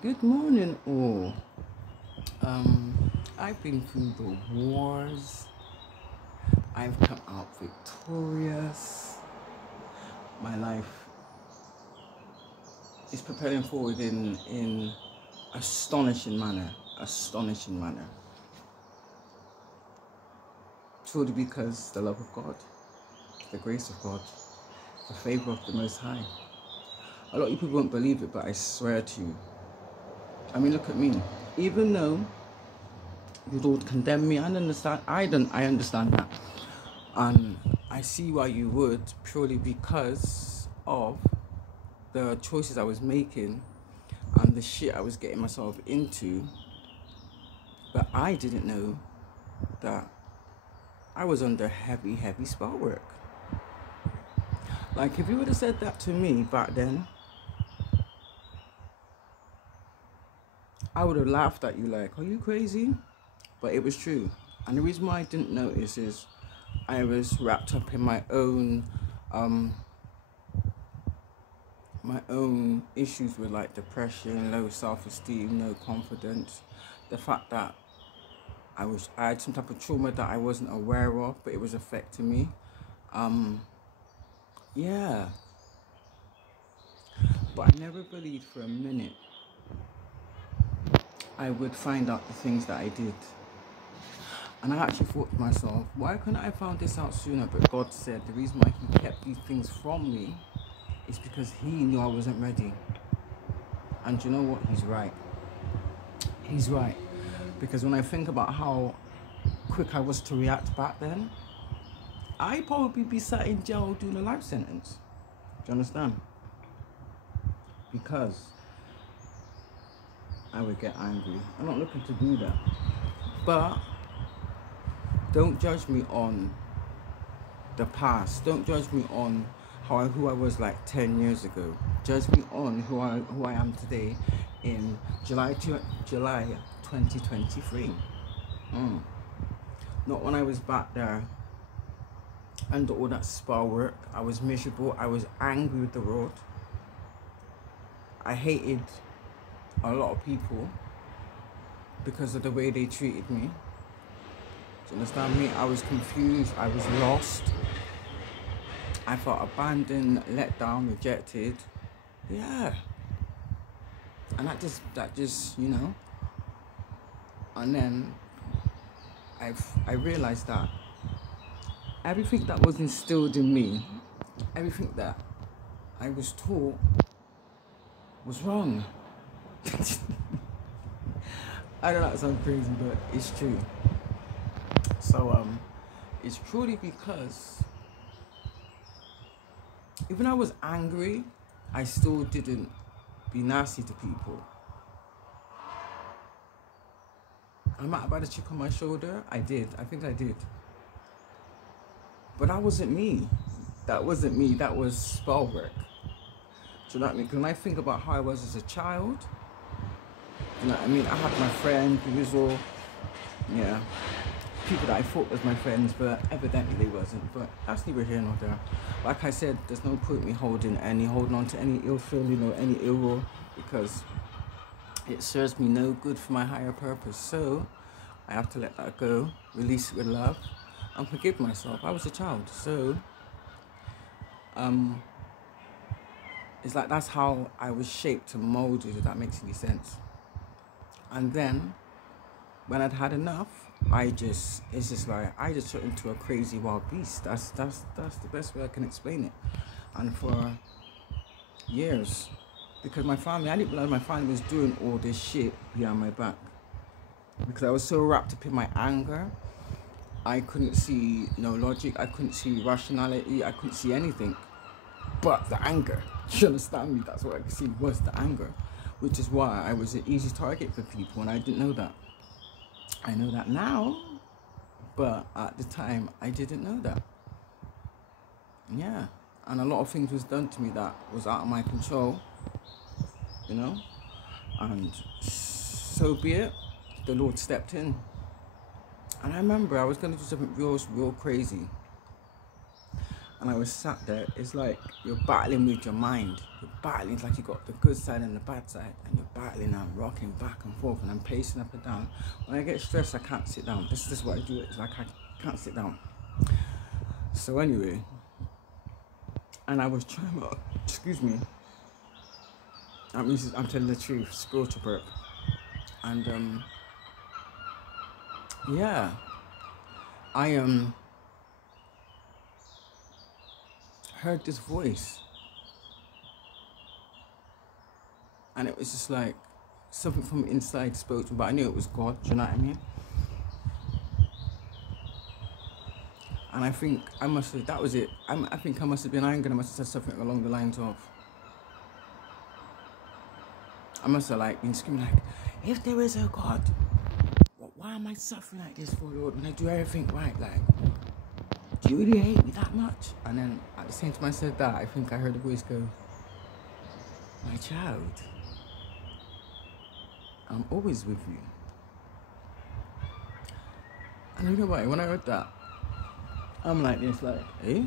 Good morning, all. I've been through the wars. I've come out victorious. My life is propelling forward in astonishing manner. Astonishing manner. Truly because the love of God, the grace of God, the favor of the Most High. A lot of people won't believe it, but I swear to you. I mean, look at me. Even though you'd all condemn me, I understand. I understand that. And I see why you would, purely because of the choices I was making and the shit I was getting myself into. But I didn't know that I was under heavy, heavy spell work. Like, if you would have said that to me back then, I would have laughed at you like, are you crazy? But it was true. And the reason why I didn't notice is I was wrapped up in um, my own issues with like depression, low self-esteem, no confidence. The fact that I had some type of trauma that I wasn't aware of, but it was affecting me. Yeah. But I never believed for a minute I would find out the things that I did. And I actually thought to myself, why couldn't I have found this out sooner? But God said the reason why He kept these things from me is because He knew I wasn't ready. And you know what? He's right. He's right. Because when I think about how quick I was to react back then, I'd probably be sat in jail doing a life sentence. Do you understand? Because I would get angry. I'm not looking to do that. But don't judge me on the past. Don't judge me on who I was like 10 years ago. Judge me on who I am today in July 2023. Not when I was back there under all that spa work. I was miserable. I was angry with the world. I hated a lot of people because of the way they treated me. Do you understand me? I was confused. I was lost. I felt abandoned, let down, rejected. Yeah. And that just, and then I realized that everything that was instilled in me, everything that I was taught was wrong. I know that sounds crazy, but it's true. So it's truly because even though I was angry, I still didn't be nasty to people. I might have had a chip on my shoulder. I did. I think I did. But that wasn't me. That wasn't me. That was spell work. Do you know what I mean? When I think about how I was as a child, you know what I mean? I had my friend who was all, yeah, people that I thought was my friends, but evidently they wasn't. But that's neither here nor there. Like I said, there's no point me holding on to any ill feeling or any ill will, because it serves me no good for my higher purpose. So I have to let that go, release it with love, and forgive myself. I was a child, so it's like that's how I was shaped and molded, if that makes any sense. And then when I'd had enough, I just turned into a crazy wild beast. That's the best way I can explain it. And for years, because I didn't realize my family was doing all this shit behind my back. Because I was so wrapped up in my anger, I couldn't see no logic, I couldn't see rationality, I couldn't see anything but the anger. You understand me? That's what I could see was the anger. Which is why I was an easy target for people, and I didn't know that. I know that now, but at the time I didn't know that. Yeah. And a lot of things was done to me that was out of my control, you know? And so be it. The Lord stepped in. And I remember I was going to do something real crazy. And I was sat there. It's like you're battling with your mind. You're battling. It's like you got the good side and the bad side, and you're battling and rocking back and forth, and I'm pacing up and down. When I get stressed, I can't sit down. This is what I do. It's like I can't sit down. So anyway, and I was trying to, excuse me. I'm telling the truth. Spiritual burp. And yeah, I heard this voice, and it was just like something from inside spoke to me, but I knew it was God. Do you know what I mean? And I think I must have. That was it. I think I must have been angry. I must have said something along the lines of. I must have like been screaming like, "If there is a God, why am I suffering like this for, Lord? When I do everything right, like, do you really hate me that much?" And then at the same time I said that, I think I heard the voice go, "My child, I'm always with you." And you know what? When I heard that, I'm like this, like, eh?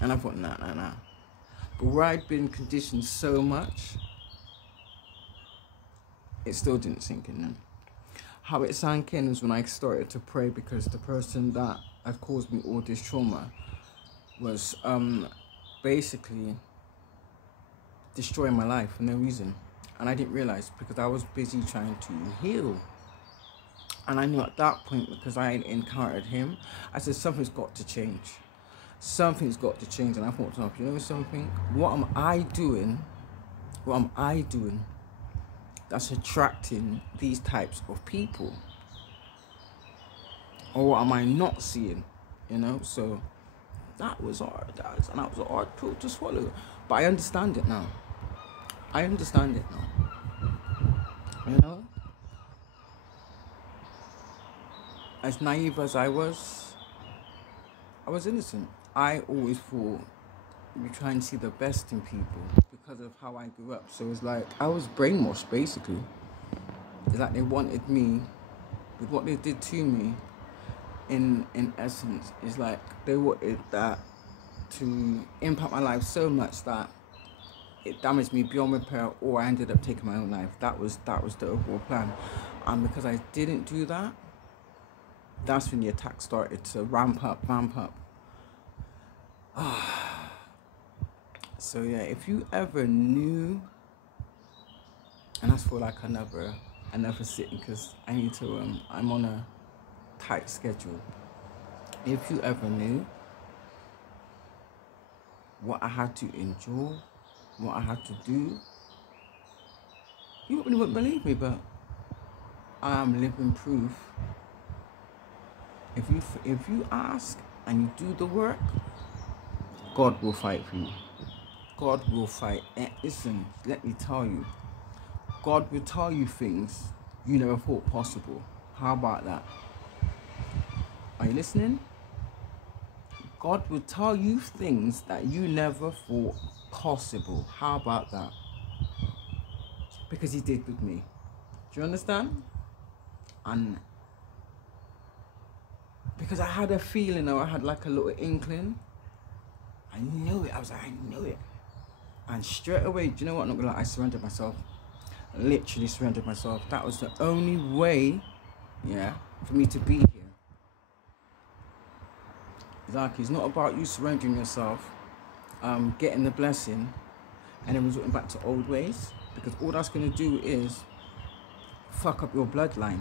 And I thought, nah. But where I'd been conditioned so much, it still didn't sink in then. How it sank in was when I started to pray, because the person that had caused me all this trauma was basically destroying my life for no reason. And I didn't realize, because I was busy trying to heal. And I knew at that point, because I had encountered him, I said, something's got to change. Something's got to change. And I thought to myself, you know something? What am I doing that's attracting these types of people? Or what am I not seeing? You know? So that was hard. That was a hard pill to swallow. But I understand it now. You know? As naive as I was innocent. I always thought we try and see the best in people because of how I grew up. So it's like I was brainwashed, basically. It's like they wanted me, with what they did to me, in essence, it's like they wanted that to impact my life so much that it damaged me beyond repair, or I ended up taking my own life. That was the overall plan. And because I didn't do that, that's when the attack started to ramp up. So yeah, if you ever knew, and that's for like another sitting, because I need to I'm on a tight schedule. If you ever knew what I had to endure, what I had to do, you wouldn't believe me, but I am living proof. If you ask and you do the work, God will fight for you. God will fight. And listen, let me tell you, God will tell you things you never thought possible. How about that? Are you listening? God will tell you things that you never thought possible. How about that? Because he did with me. Do you understand? And because I had a feeling, or I had like a little inkling, I knew it. I knew it. And straight away, do you know what? I'm not gonna lie, I surrendered myself. I literally surrendered myself. That was the only way, yeah, for me to be here. Exactly. It's not about you surrendering yourself, getting the blessing, and then resorting back to old ways, because all that's gonna do is fuck up your bloodline.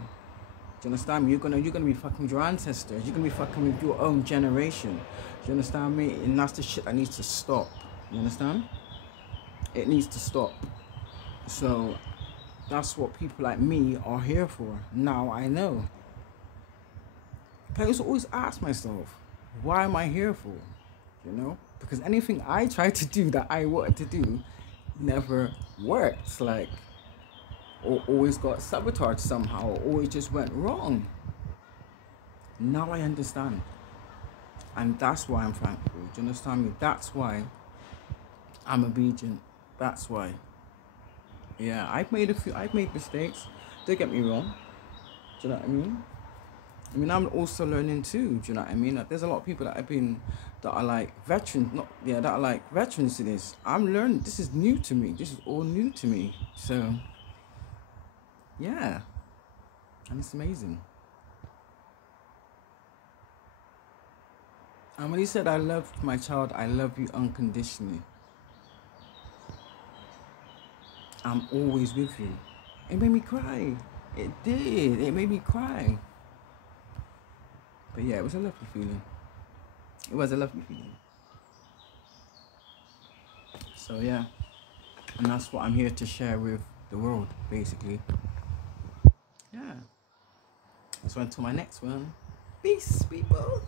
Do you understand me? You're gonna be fucking with your ancestors. You're gonna be fucking with your own generation. Do you understand me? And that's the shit that needs to stop. You understand? It needs to stop. So that's what people like me are here for. Now I know. But I used to always ask myself, why am I here for? You know? Because anything I tried to do that I wanted to do never worked. Like, or always got sabotaged somehow, or it just went wrong. Now I understand. And that's why I'm thankful. Do you understand me? That's why I'm obedient. That's why. Yeah, I've made mistakes. Don't get me wrong. Do you know what I mean? I mean, I'm also learning too. Do you know what I mean? Like, there's a lot of people that are like veterans, not yeah, that are like veterans to this. I'm learning. This is new to me. This is all new to me. So, yeah, and it's amazing. And when he said, "I love my child, I love you unconditionally. I'm always with you." It made me cry. It did. It made me cry. But yeah, it was a lovely feeling. It was a lovely feeling. So yeah, and that's what I'm here to share with the world, basically. Yeah. So until my next one, peace, people.